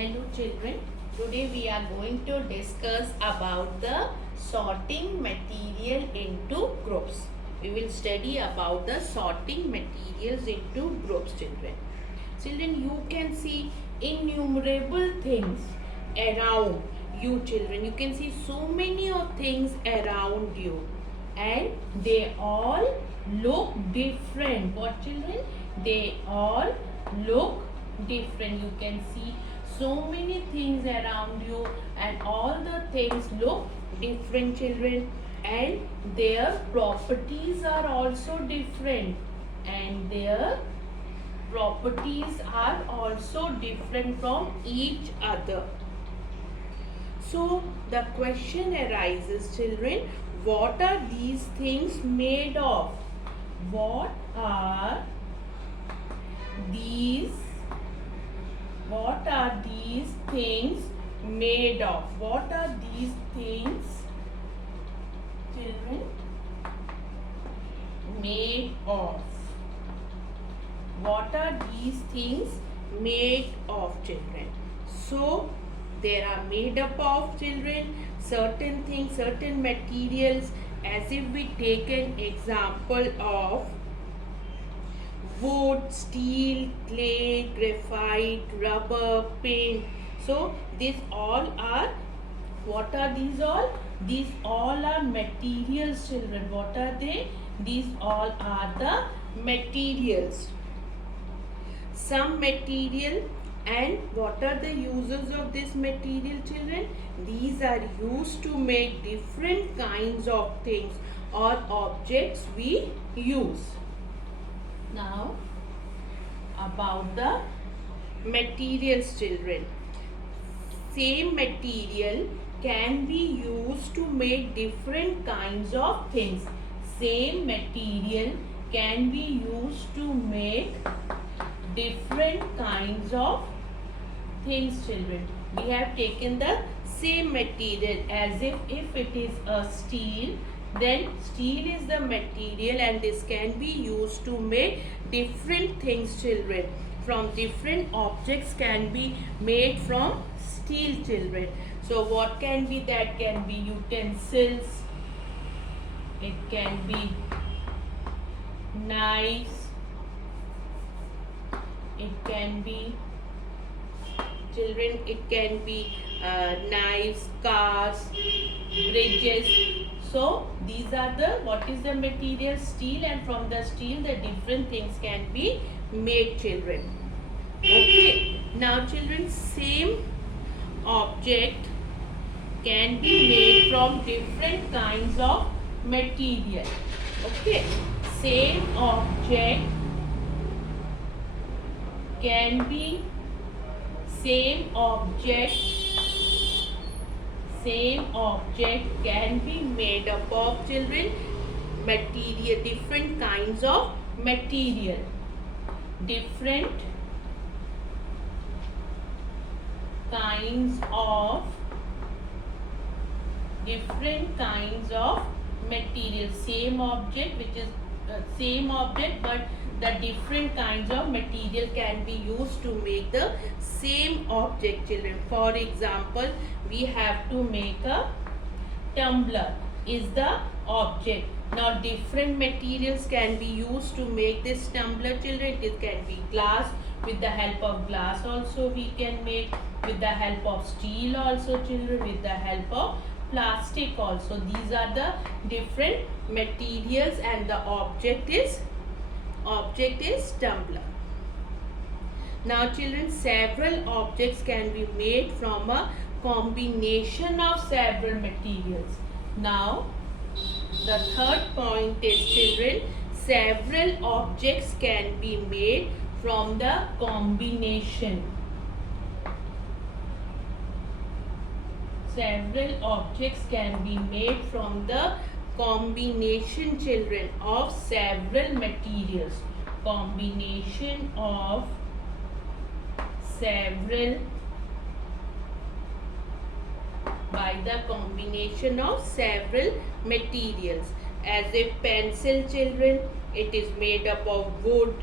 Hello children, today we are going to discuss about the sorting material into groups. We will study about the sorting materials into groups children. Children, you can see innumerable things around you children. You can see so many of things around you and they all look different. What children? They all look different. You can see so many things around you and all the things look different children, and their properties are also different, and their properties are also different from each other. So the question arises children, what are these things made of? What are these things made of? What are these things children made of? What are these things made of children? So they are made up of children certain things, certain materials. As if we take an example of wood, steel, clay, graphite, rubber, paint. So these all are, what are these all? These all are materials children. What are they? These all are the materials. Some material, and what are the uses of this material children? These are used to make different kinds of things or objects we use. Now about the materials children. Same material can be used to make different kinds of things. Same material can be used to make different kinds of things children. We have taken the same material, as if it is a steel, then steel is the material and this can be used to make different things children. From different objects can be made from steel children. So what can be that? Can be utensils, it can be knives, it can be children, it can be knives, cars, bridges. So these are the, what is the material? Steel, and from the steel the different things can be made children. Okay, now children, same object can be made from different kinds of material. Okay, same object can be made up of children material, different kinds of material, different kinds of material. Same object, which is same object, but the different kinds of material can be used to make the same object children. For example, we have to make a tumbler is the object. Now different materials can be used to make this tumbler children. It can be glass, with the help of glass also we can make, with the help of steel also children, with the help of plastic also. These are the different materials and the object is tumbler. Now children, several objects can be made from a combination of several materials. Now the third point is children, several objects can be made from the combination. Several objects can be made from the combination children of several materials. Combination of several, by the combination of several materials. As if pencil children, it is made up of wood,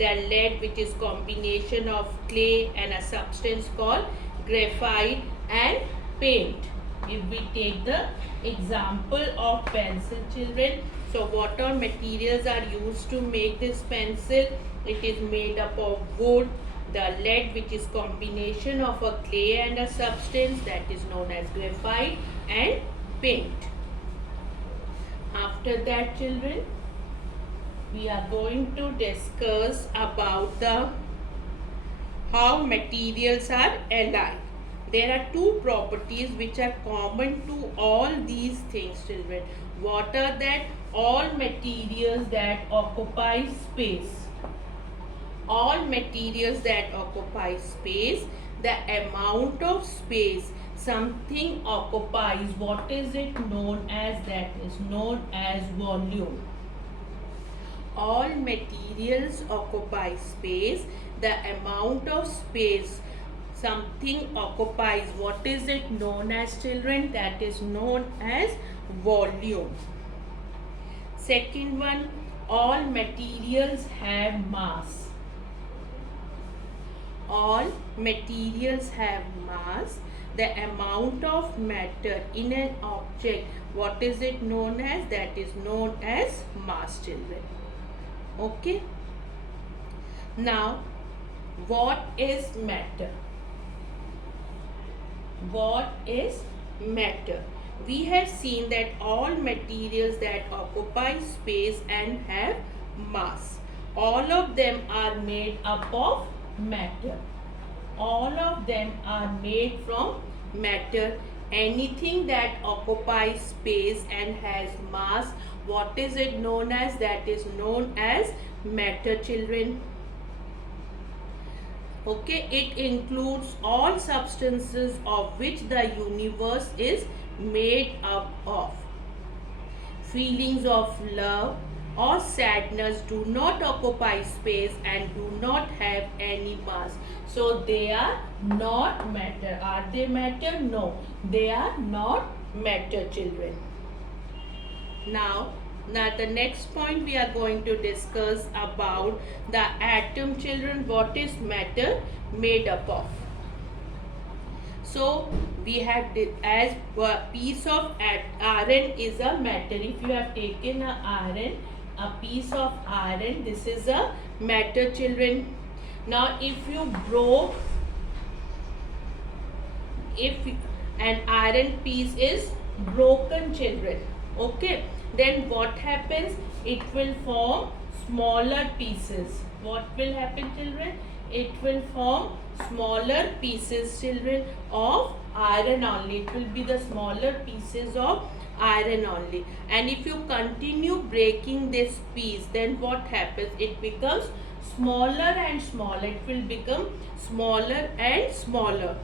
the lead, which is combination of clay and a substance called graphite, and paint. If we take the example of pencil, children, so what all materials are used to make this pencil? It is made up of wood, the lead, which is combination of a clay and a substance, that is known as graphite, and paint. After that, children, we are going to discuss about the how materials are alike. There are two properties which are common to all these things, children. What are that? All materials that occupy space. All materials that occupy space, the amount of space something occupies, what is it known as? That is known as volume. All materials occupy space, the amount of space something occupies, what is it known as, children? That is known as volume. Second one, all materials have mass. All materials have mass. The amount of matter in an object, what is it known as? That is known as mass, children. Okay. Now, what is matter? What is matter? We have seen that all materials that occupy space and have mass, all of them are made up of matter. All of them are made from matter. Anything that occupies space and has mass, what is it known as? That is known as matter, children. Okay, it includes all substances of which the universe is made up of. Feelings of love or sadness do not occupy space and do not have any mass. So they are not matter. Are they matter? No, they are not matter, children. Now the next point we are going to discuss about the atom, children. What is matter made up of? So we have as a piece of iron is a matter. If you have taken a piece of iron, this is a matter, children. Now if you broke, if an iron piece is broken, children, okay, then what happens? It will form smaller pieces. What will happen, children? It will form smaller pieces, children, of iron only. It will be the smaller pieces of iron only. And if you continue breaking this piece, then what happens? It becomes smaller and smaller. It will become smaller and smaller.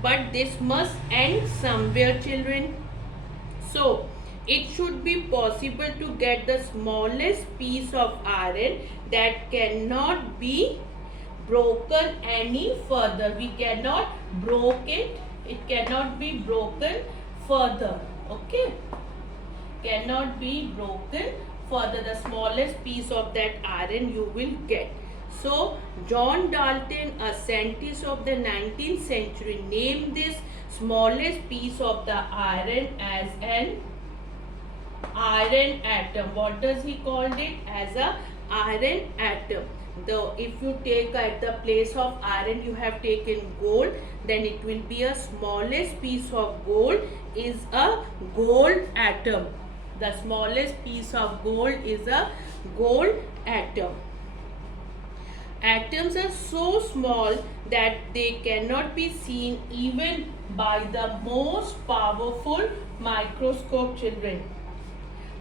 But this must end somewhere, children. So it should be possible to get the smallest piece of iron that cannot be broken any further. We cannot break it. It cannot be broken further. Okay. Cannot be broken further. The smallest piece of that iron you will get. So John Dalton, a scientist of the 19th century, named this smallest piece of the iron as an iron atom. What does he called it? As a iron atom. Though if you take at the place of iron you have taken gold, then it will be a smallest piece of gold is a gold atom. The smallest piece of gold is a gold atom. Atoms are so small that they cannot be seen even by the most powerful microscope, children.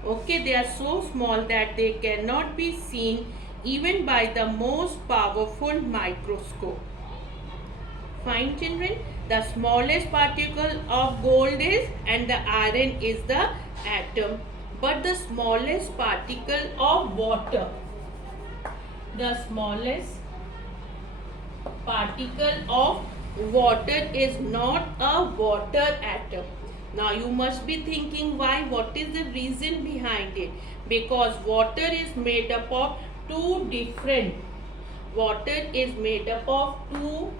Okay, they are so small that they cannot be seen even by the most powerful microscope. Fine, children. The smallest particle of gold is, and the iron is the atom. But the smallest particle of water, the smallest particle of water is not a water atom. Now you must be thinking why, what is the reason behind it? Because water is made up of two different water is made up of two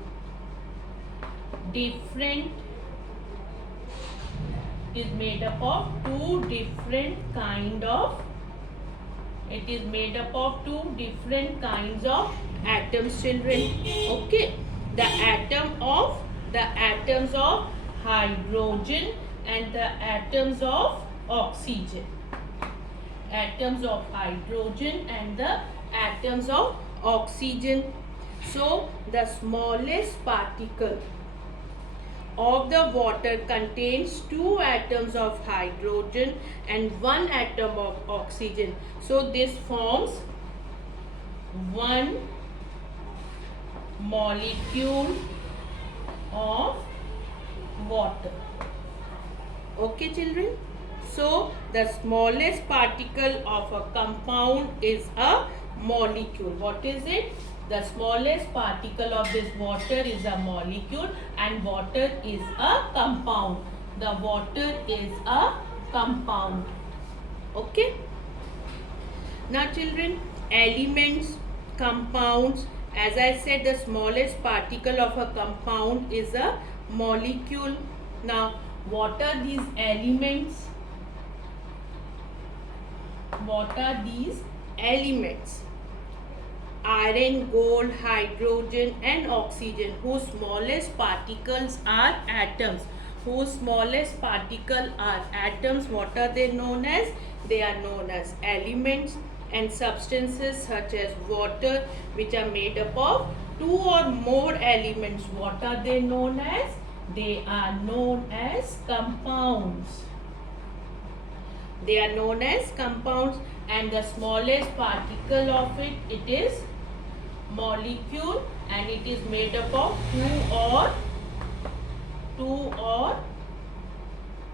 different kind of atoms, children. Okay, the atoms of hydrogen and the atoms of oxygen. Atoms of hydrogen and the atoms of oxygen. So the smallest particle of the water contains two atoms of hydrogen and one atom of oxygen. So this forms one molecule of water. Okay, children. So the smallest particle of a compound is a molecule. What is it? The smallest particle of this water is a molecule, and water is a compound. The water is a compound. Okay. Now children, elements, compounds. As I said, the smallest particle of a compound is a molecule. Now, what are these elements? What are these elements? Iron, gold, hydrogen and oxygen, whose smallest particles are atoms. Whose smallest particle are atoms. What are they known as? They are known as elements. And substances such as water, which are made up of two or more elements, what are they known as? They are known as compounds. They are known as compounds, and the smallest particle of it is molecule, and it is made up of two or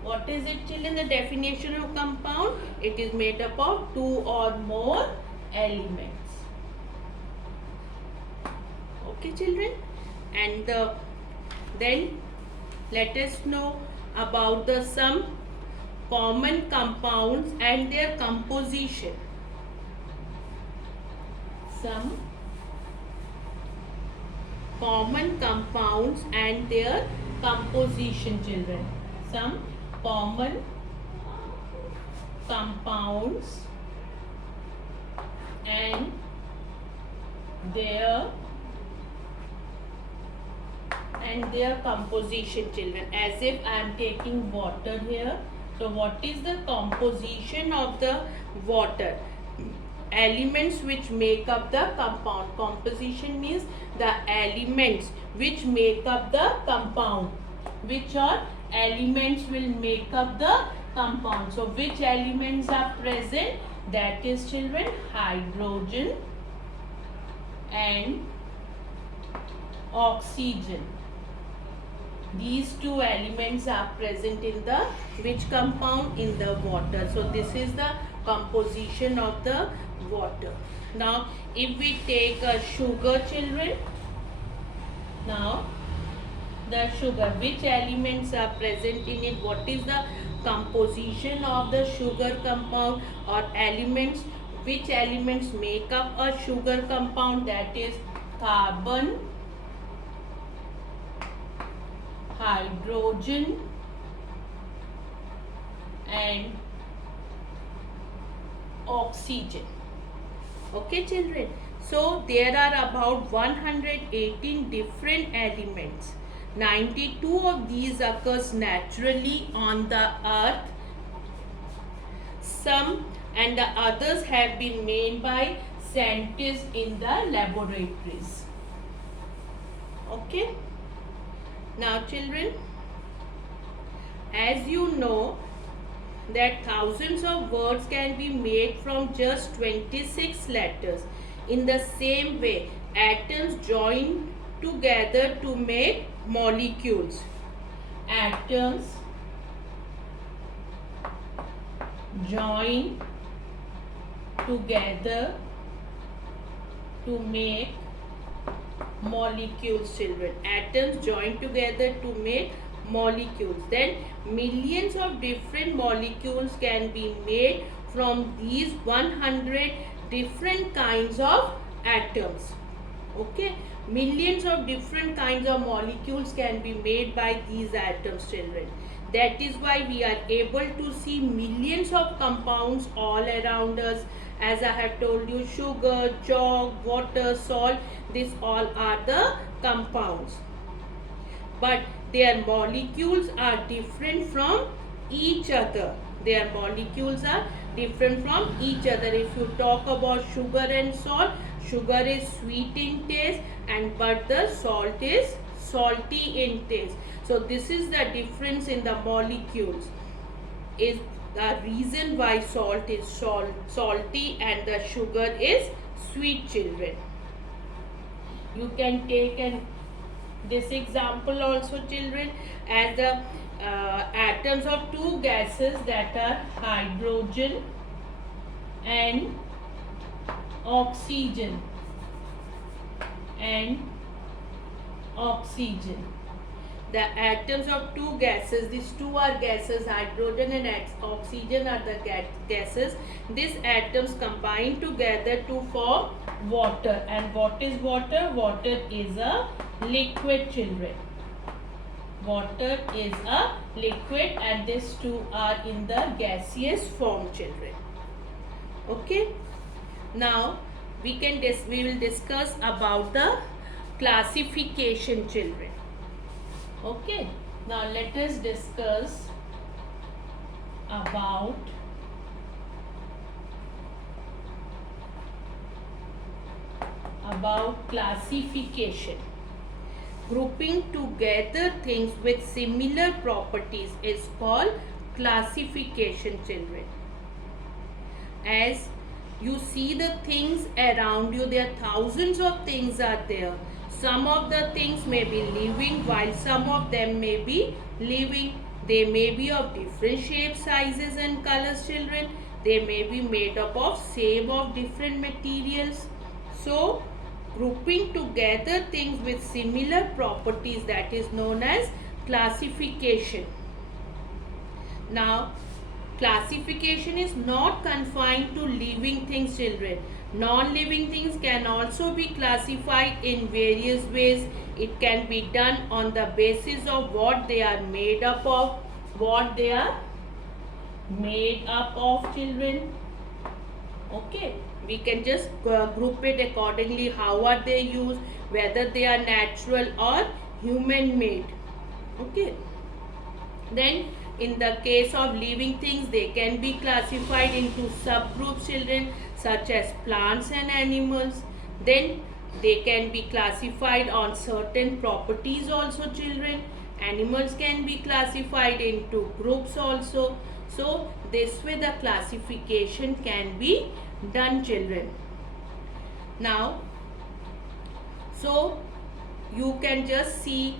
what is it, children? The definition of compound, it is made up of two or more elements. Okay, children, and then let us know about some common compounds and their composition. Some common compounds and their composition, children. Some common compounds and their composition, children. As if I am taking water here. So what is the composition of the water? Elements which make up the compound. Composition means the elements which make up the compound. Which are elements will make up the compound. So which elements are present? That is, children, hydrogen and oxygen. These two elements are present in the which compound? In the water. So this is the composition of the water. Now if we take a sugar, children, now the sugar, which elements are present in it? What is the composition of the sugar compound or elements? Which elements make up a sugar compound? That is carbon, hydrogen and oxygen. Okay, children. So there are about 118 different elements. 92 of these occurs naturally on the earth. Some and the others have been made by scientists in the laboratories. Okay. Now children, as you know that thousands of words can be made from just 26 letters. In the same way, atoms join together to make molecules. Atoms join together to make molecules, children. Atoms join together to make molecules. Then millions of different molecules can be made from these 100 different kinds of atoms. Okay, millions of different kinds of molecules can be made by these atoms, children. That is why we are able to see millions of compounds all around us. As I have told you, sugar, chalk, water, salt, these all are the compounds. But their molecules are different from each other. Their molecules are different from each other. If you talk about sugar and salt, sugar is sweet in taste, and but the salt is salty in taste. So this is the difference in the molecules, is the reason why salt is salty and the sugar is sweet, children. You can take this example also, children, as the atoms of two gases, that are hydrogen and oxygen the atoms of two gases, these two are gases, hydrogen and oxygen are the gases. These atoms combine together to form water. And what is water? Water is a liquid, children. Water is a liquid, and these two are in the gaseous form, children. Okay, now we will discuss about the classification, children. Okay, now let us discuss about classification. Grouping together things with similar properties is called classification, children. As you see the things around you, there are thousands of things are there. Some of the things may be living, while some of them may be living. They may be of different shapes, sizes and colors, children. They may be made up of same of different materials. So grouping together things with similar properties, that is known as classification. Now classification is not confined to living things, children. Non-living things can also be classified in various ways. It can be done on the basis of what they are made up of. What they are made up of, children. Okay, we can just group it accordingly. How are they used? Whether they are natural or human made. Okay. Then in the case of living things, they can be classified into subgroups, children, such as plants and animals. Then they can be classified on certain properties also, children. Animals can be classified into groups also. So this way the classification can be done, children. Now, so you can just see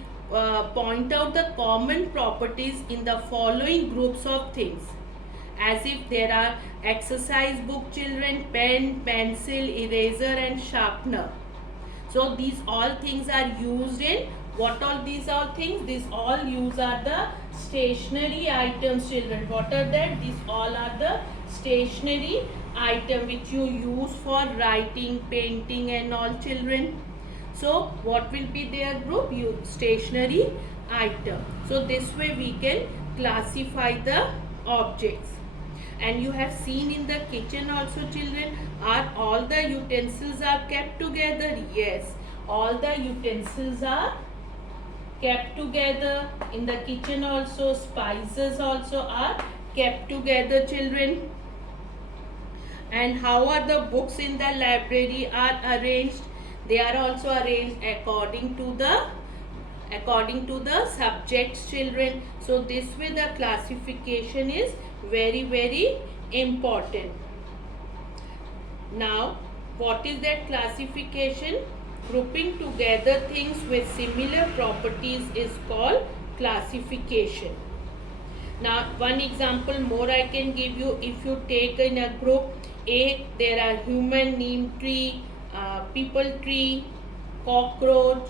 point out the common properties in the following groups of things. As if there are exercise book, children, pen, pencil, eraser and sharpener. So these all things are used in what all these are things? These all use are the stationary items, children. What are that? These all are the stationary item which you use for writing, painting and all, children. So what will be their group? Stationary item. So this way we can classify the objects. And you have seen in the kitchen also, children, are all the utensils are kept together? Yes, all the utensils are kept together. In the kitchen also, spices also are kept together, children. And how are the books in the library are arranged? They are also arranged according to the subjects, children. So this way the classification is very, very important. Now what is that classification? Grouping together things with similar properties is called classification. Now one example more I can give you. If you take in a group A, there are human, neem tree, people tree, cockroach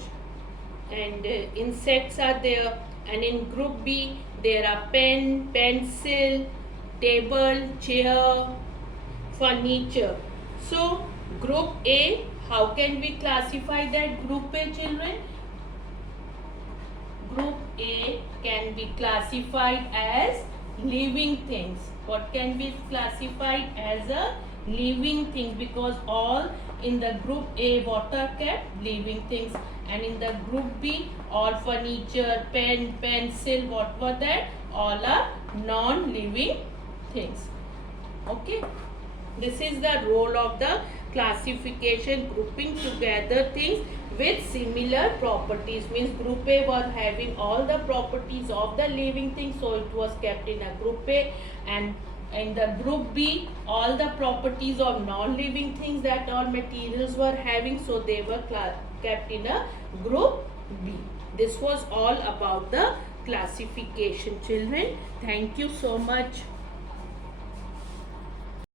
and insects are there. And in group B there are pen, pencil, table, chair, furniture. So group A, How can we classify that group A, children? Group A can be classified as living things. What can be classified as a living thing? Because all in the group A, what are kept? Living things. And in the group B, all furniture, pen, pencil, what were that? All are non-living things. Okay. This is the role of the classification, grouping together things with similar properties. Means group A was having all the properties of the living things, so it was kept in a group A, and in the group B all the properties of non-living things, that all materials were having, so they were kept in a group B. This was all about the classification, children. Thank you so much.